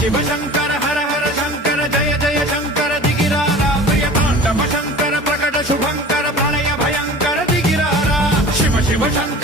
शिव शंकर हर हर शंकर जय जय शंकर दिगिरारा प्रियतांडव शंकर प्रकट शुभंकर प्रलय भयंकर दिगिरारा शिव शिव शंकर